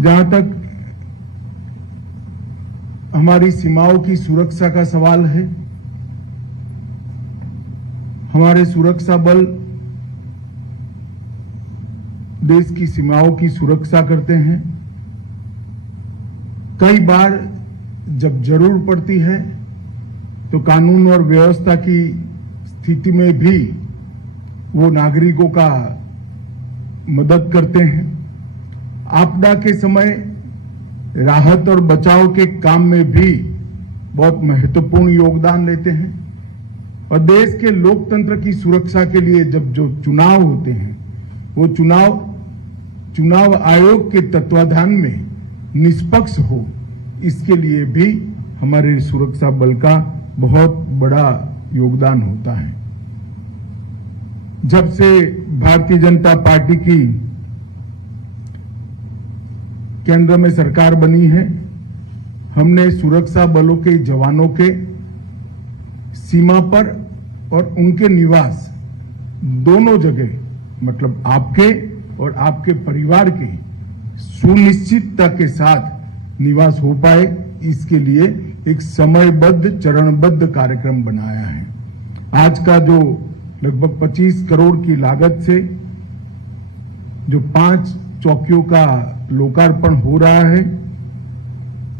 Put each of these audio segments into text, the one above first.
जहां तक हमारी सीमाओं की सुरक्षा का सवाल है, हमारे सुरक्षा बल देश की सीमाओं की सुरक्षा करते हैं। कई बार जब जरूर पड़ती है तो कानून और व्यवस्था की स्थिति में भी वो नागरिकों का मदद करते हैं। आपदा के समय राहत और बचाव के काम में भी बहुत महत्वपूर्ण योगदान लेते हैं। और देश के लोकतंत्र की सुरक्षा के लिए जब जो चुनाव होते हैं, वो चुनाव आयोग के तत्वाधान में निष्पक्ष हो, इसके लिए भी हमारे सुरक्षा बल का बहुत बड़ा योगदान होता है। जब से भारतीय जनता पार्टी की केंद्र में सरकार बनी है, हमने सुरक्षा बलों के जवानों के सीमा पर और उनके निवास दोनों जगह, मतलब आपके और आपके परिवार के सुनिश्चितता के साथ निवास हो पाए, इसके लिए एक समयबद्ध चरणबद्ध कार्यक्रम बनाया है। आज का जो लगभग 25 करोड़ की लागत से जो 5 चौकियों का लोकार्पण हो रहा है,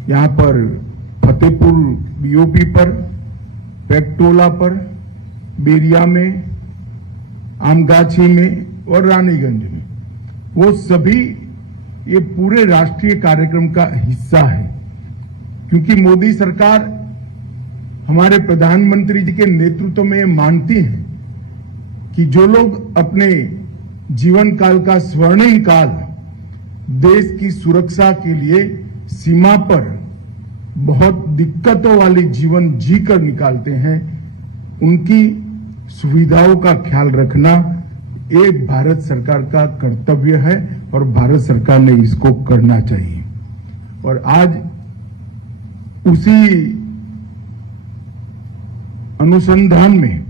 यहां पर फतेहपुर बीओपी पर, पेक्टोला पर, बेरिया में, आमगाछी में और रानीगंज में, वो सभी ये पूरे राष्ट्रीय कार्यक्रम का हिस्सा है। क्योंकि मोदी सरकार हमारे प्रधानमंत्री जी के नेतृत्व में मानती है कि जो लोग अपने जीवन काल का स्वर्णिम काल देश की सुरक्षा के लिए सीमा पर बहुत दिक्कतों वाली जीवन जीकर निकालते हैं, उनकी सुविधाओं का ख्याल रखना एक भारत सरकार का कर्तव्य है और भारत सरकार ने इसको करना चाहिए। और आज उसी अनुसंधान में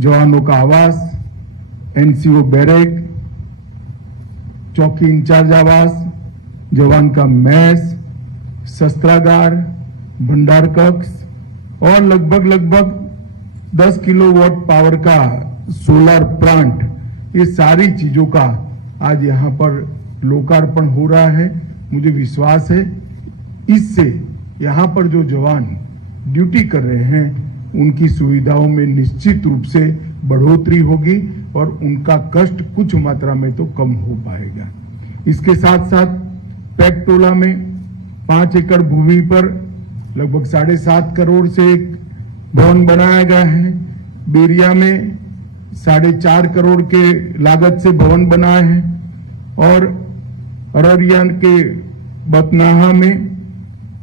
जवानों का आवास, एनसीओ बैरक, चौकी इंचार्ज आवास, जवान का मैस, शस्त्रागार, भंडार कक्ष और लगभग 10 किलोवाट पावर का सोलर प्लांट, ये सारी चीजों का आज यहां पर लोकार्पण हो रहा है। मुझे विश्वास है इससे यहां पर जो जवान ड्यूटी कर रहे हैं उनकी सुविधाओं में निश्चित रूप से बढ़ोतरी होगी और उनका कष्ट कुछ मात्रा में तो कम हो पाएगा। इसके साथ साथ पेक्टोला में 5 एकड़ भूमि पर लगभग 7.5 करोड़ से एक भवन बनाया गया है। बेरिया में 4.5 करोड़ के लागत से भवन बना है और अररिया के बतनाहा में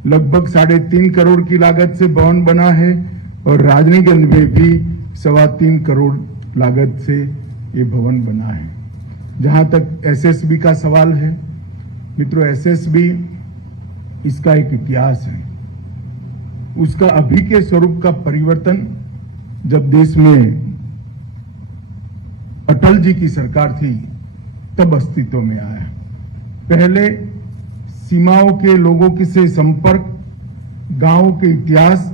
लगभग 3.5 करोड़ की लागत से भवन बना है और राजनीगंज में भी 3.25 करोड़ लागत से ये भवन बना है। जहां तक एसएसबी का सवाल है, मित्रों, एसएसबी इसका एक इतिहास है। उसका अभी के स्वरूप का परिवर्तन जब देश में अटल जी की सरकार थी तब अस्तित्व में आया। पहले सीमाओं के लोगों के से संपर्क, गांवों के इतिहास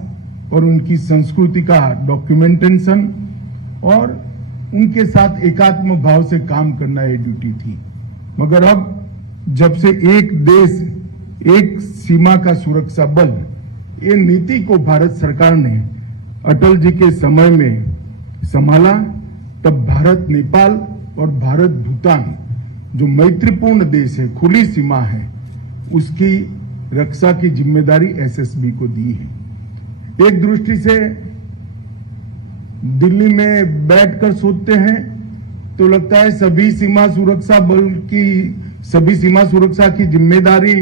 और उनकी संस्कृति का डॉक्यूमेंटेशन और उनके साथ एकात्म भाव से काम करना ये ड्यूटी थी। मगर अब जब से एक देश एक सीमा का सुरक्षा बल, ये नीति को भारत सरकार ने अटल जी के समय में संभाला, तब भारत नेपाल और भारत भूटान जो मैत्रीपूर्ण देश है, खुली सीमा है, उसकी रक्षा की जिम्मेदारी एसएसबी को दी है। एक दृष्टि से दिल्ली में बैठकर सोचते हैं तो लगता है सभी सीमा सुरक्षा की जिम्मेदारी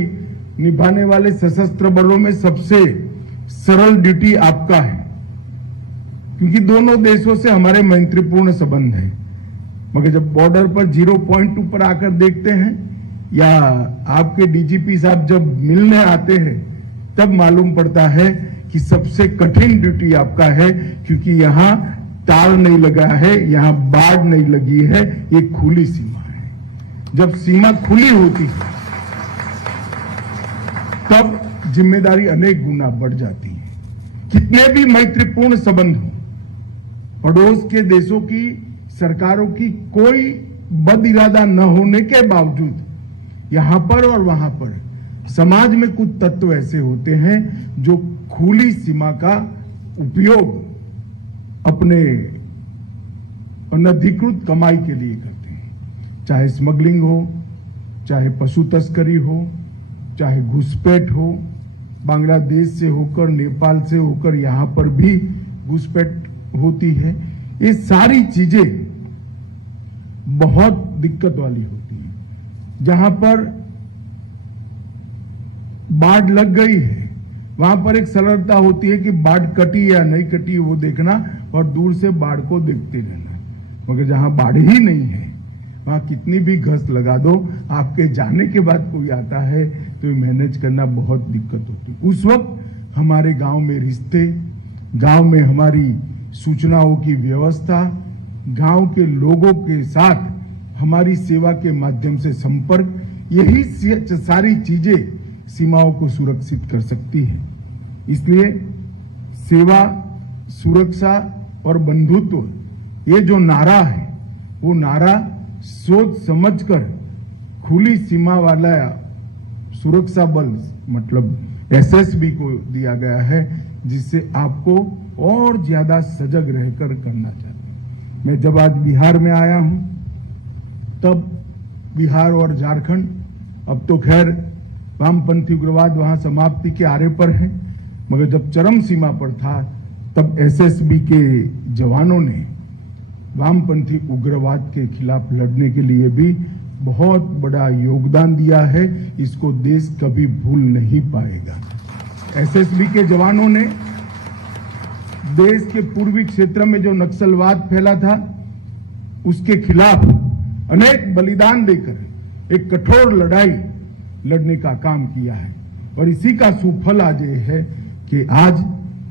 निभाने वाले सशस्त्र बलों में सबसे सरल ड्यूटी आपका है, क्योंकि दोनों देशों से हमारे मैत्रीपूर्ण संबंध है। मगर जब बॉर्डर पर 0.2 पर आकर देखते हैं या आपके डीजीपी साहब जब मिलने आते हैं, तब मालूम पड़ता है कि सबसे कठिन ड्यूटी आपका है, क्योंकि यहां तार नहीं लगा है, यहां बाढ़ नहीं लगी है, ये खुली सीमा है। जब सीमा खुली होती है जिम्मेदारी अनेक गुना बढ़ जाती है। कितने भी मैत्रीपूर्ण संबंध हो, पड़ोस के देशों की सरकारों की कोई बद इरादा न होने के बावजूद यहां पर और वहां पर समाज में कुछ तत्व ऐसे होते हैं जो खुली सीमा का उपयोग अपने अनधिकृत कमाई के लिए करते हैं। चाहे स्मगलिंग हो, चाहे पशु तस्करी हो, चाहे घुसपैठ हो, बांग्लादेश से होकर, नेपाल से होकर यहां पर भी घुसपैठ होती है। ये सारी चीजें बहुत दिक्कत वाली होती हैं। जहां पर बाढ़ लग गई है वहां पर एक सरलता होती है कि बाढ़ कटी या नहीं कटी वो देखना और दूर से बाढ़ को देखते रहना, मगर जहां बाढ़ ही नहीं है वहां कितनी भी घस लगा दो, आपके जाने के बाद कोई आता है तो मैनेज करना बहुत दिक्कत होती है। उस वक्त हमारे गांव में रिश्ते, गांव में हमारी सूचनाओं की व्यवस्था, गांव के लोगों के साथ हमारी सेवा के माध्यम से संपर्क, यही सारी चीजें सीमाओं को सुरक्षित कर सकती है। इसलिए सेवा, सुरक्षा और बंधुत्व ये जो नारा है वो नारा सोच समझकर खुली सीमा वाला सुरक्षा बल मतलब एसएसबी को दिया गया है, जिससे आपको और ज्यादा सजग रहकर करना चाहते हैं। मैं जब आज बिहार में आया हूं तब बिहार और झारखंड, अब तो खैर वामपंथी उग्रवाद वहां समाप्ति के आरे पर है, मगर जब चरम सीमा पर था तब एसएसबी के जवानों ने वामपंथी उग्रवाद के खिलाफ लड़ने के लिए भी बहुत बड़ा योगदान दिया है। इसको देश कभी भूल नहीं पाएगा। एसएसबी के जवानों ने देश के पूर्वी क्षेत्र में जो नक्सलवाद फैला था उसके खिलाफ अनेक बलिदान देकर एक कठोर लड़ाई लड़ने का काम किया है, और इसी का सुफल आज ये है कि आज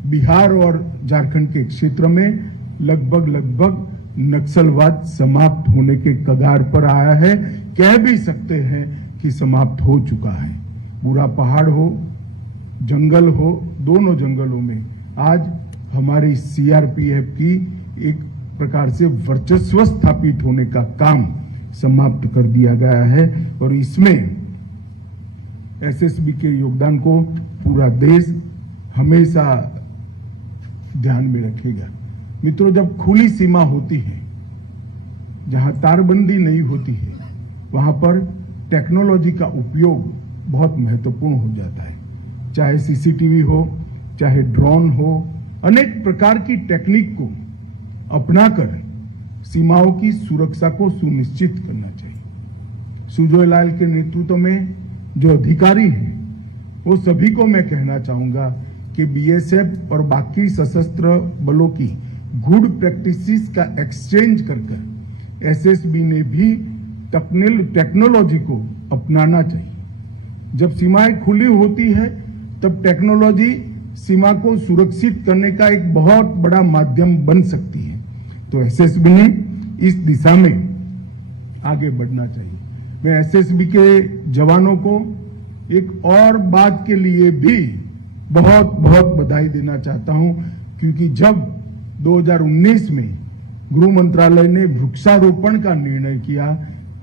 बिहार और झारखंड के क्षेत्र में लगभग नक्सलवाद समाप्त होने के कगार पर आया है। कह भी सकते हैं कि समाप्त हो चुका है। पूरा पहाड़ हो, जंगल हो, दोनों जंगलों में आज हमारी सीआरपीएफ की एक प्रकार से वर्चस्व स्थापित होने का काम समाप्त कर दिया गया है, और इसमें एसएसबी के योगदान को पूरा देश हमेशा ध्यान में रखेगा। मित्रों, जब खुली सीमा होती है, जहां तारबंदी नहीं होती है, वहां पर टेक्नोलॉजी का उपयोग बहुत महत्वपूर्ण हो जाता है। चाहे सीसीटीवी हो, चाहे ड्रोन हो, अनेक प्रकार की टेक्निक को अपनाकर सीमाओं की सुरक्षा को सुनिश्चित करना चाहिए। सुजोय लाल के नेतृत्व में जो अधिकारी हैं, वो सभी को मैं कहना चाहूंगा कि बीएसएफ और बाकी सशस्त्र बलों की गुड प्रैक्टिसेस का एक्सचेंज कर एसएसबी ने भी टेक्नोलॉजी को अपनाना चाहिए। जब सीमाएं खुली होती है तब टेक्नोलॉजी सीमा को सुरक्षित करने का एक बहुत बड़ा माध्यम बन सकती है, तो एसएसबी ने इस दिशा में आगे बढ़ना चाहिए। मैं एसएसबी के जवानों को एक और बात के लिए भी बहुत बहुत बधाई देना चाहता हूं, क्योंकि जब 2019 में गृह मंत्रालय ने वृक्षारोपण का निर्णय किया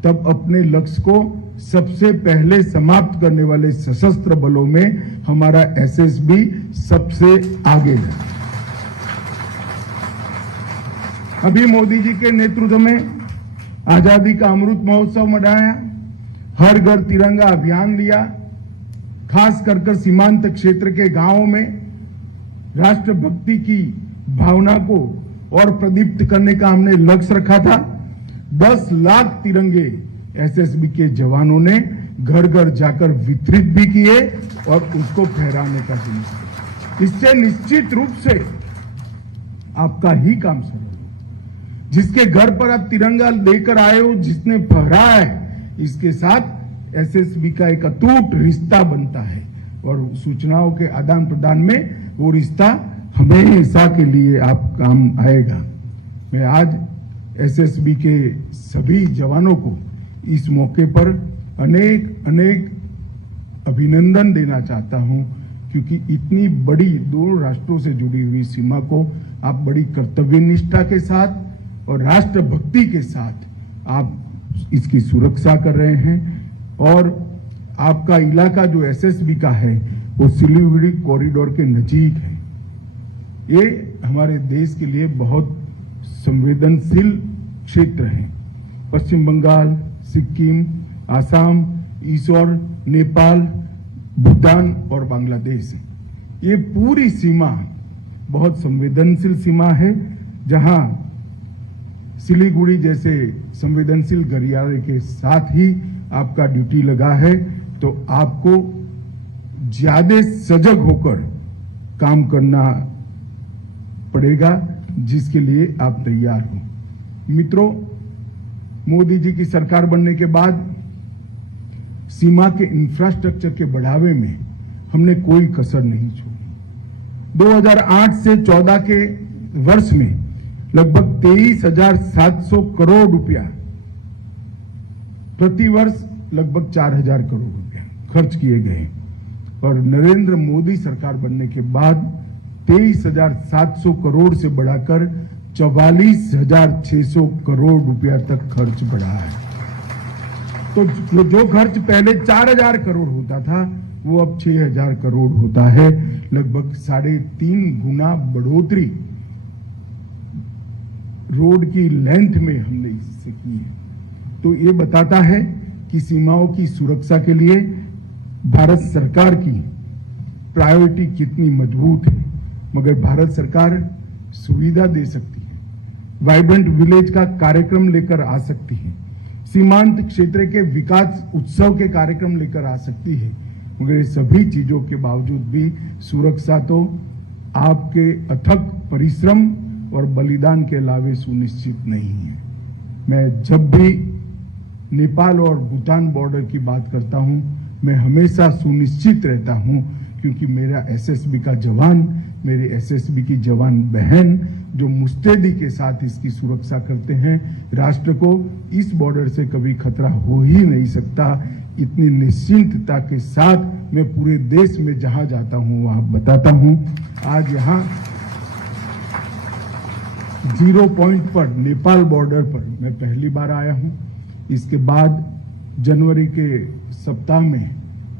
तब अपने लक्ष्य को सबसे पहले समाप्त करने वाले सशस्त्र बलों में हमारा एसएसबी सबसे आगे है। अभी मोदी जी के नेतृत्व में आजादी का अमृत महोत्सव मनाया, हर घर तिरंगा अभियान लिया, खास कर सीमांत क्षेत्र के गांवों में राष्ट्रभक्ति की भावना को और प्रदीप्त करने का हमने लक्ष्य रखा था। 10 लाख तिरंगे एसएसबी के जवानों ने घर घर जाकर वितरित भी किए और उसको फहराने का सुनिश्चित। इससे निश्चित रूप से आपका ही काम सरल हो। जिसके घर पर आप तिरंगा लेकर आए हो, जिसने फहराया है, इसके साथ एसएसबी का एक अटूट रिश्ता बनता है, और सूचनाओं के आदान प्रदान में वो रिश्ता हमेशा के लिए आप काम आएगा। मैं आज एसएसबी के सभी जवानों को इस मौके पर अनेक अभिनंदन देना चाहता हूं क्योंकि इतनी बड़ी दो राष्ट्रों से जुड़ी हुई सीमा को आप बड़ी कर्तव्य निष्ठा के साथ और राष्ट्रभक्ति के साथ आप इसकी सुरक्षा कर रहे हैं। और आपका इलाका जो एसएसबी का है वो सिलीगुड़ी कॉरिडोर के नजीक है। ये हमारे देश के लिए बहुत संवेदनशील क्षेत्र है। पश्चिम बंगाल, सिक्किम, आसाम, ईश्वर, नेपाल, भूटान और बांग्लादेश, ये पूरी सीमा बहुत संवेदनशील सीमा है, जहां सिलीगुड़ी जैसे संवेदनशील गलियारे के साथ ही आपका ड्यूटी लगा है, तो आपको ज्यादा सजग होकर काम करना पड़ेगा, जिसके लिए आप तैयार हो। मित्रों, मोदी जी की सरकार बनने के बाद सीमा के इंफ्रास्ट्रक्चर के बढ़ावे में हमने कोई कसर नहीं छोड़ी। 2008 से 14 के वर्ष में लगभग 23,700 करोड़ रुपया, प्रति वर्ष लगभग 4,000 करोड़ रुपया खर्च किए गए। और नरेंद्र मोदी सरकार बनने के बाद 23,700 करोड़ से बढ़ाकर 44,600 करोड़ रुपया तक खर्च बढ़ा है। तो जो खर्च पहले 4,000 करोड़ होता था वो अब 6,000 करोड़ होता है। लगभग 3.5 गुना बढ़ोतरी रोड की लेंथ में हमने इससे की है। तो ये बताता है कि सीमाओं की सुरक्षा के लिए भारत सरकार की प्रायोरिटी कितनी मजबूत है। मगर भारत सरकार सुविधा दे सकती है, वाइब्रेंट विलेज का कार्यक्रम लेकर आ सकती है, सीमांत क्षेत्र के विकास उत्सव के कार्यक्रम लेकर आ सकती है, मगर ये सभी चीजों के बावजूद भी सुरक्षा तो आपके अथक परिश्रम और बलिदान के अलावे सुनिश्चित नहीं है। मैं जब भी नेपाल और भूटान बॉर्डर की बात करता हूं, मैं हमेशा सुनिश्चित रहता हूं, क्योंकि मेरा एसएसबी का जवान, मेरे एसएसबी की जवान बहन जो मुस्तैदी के साथ इसकी सुरक्षा करते हैं, राष्ट्र को इस बॉर्डर से कभी खतरा हो ही नहीं सकता। इतनी निश्चिंतता के साथ मैं पूरे देश में जहां जाता हूं वहां बताता हूं। आज यहां 0 पॉइंट पर नेपाल बॉर्डर पर मैं पहली बार आया हूं। इसके बाद जनवरी के सप्ताह में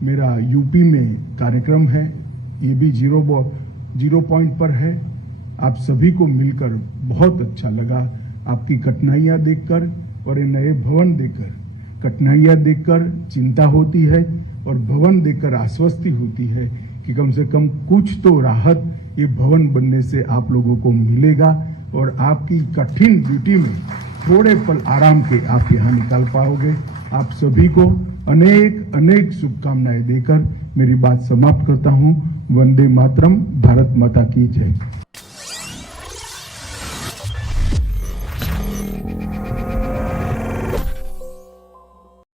मेरा यूपी में कार्यक्रम है, ये भी 0 पॉइंट पर है। आप सभी को मिलकर बहुत अच्छा लगा, आपकी कठिनाइयां देखकर और ये नए भवन देखकर। कठिनाइयां देखकर चिंता होती है और भवन देखकर आश्वस्ति होती है कि कम से कम कुछ तो राहत ये भवन बनने से आप लोगों को मिलेगा और आपकी कठिन ड्यूटी में थोड़े पल आराम के आप यहाँ निकाल पाओगे। आप सभी को अनेक अनेक शुभकामनाएं देकर मेरी बात समाप्त करता हूँ। वंदे मातरम। भारत माता की जय।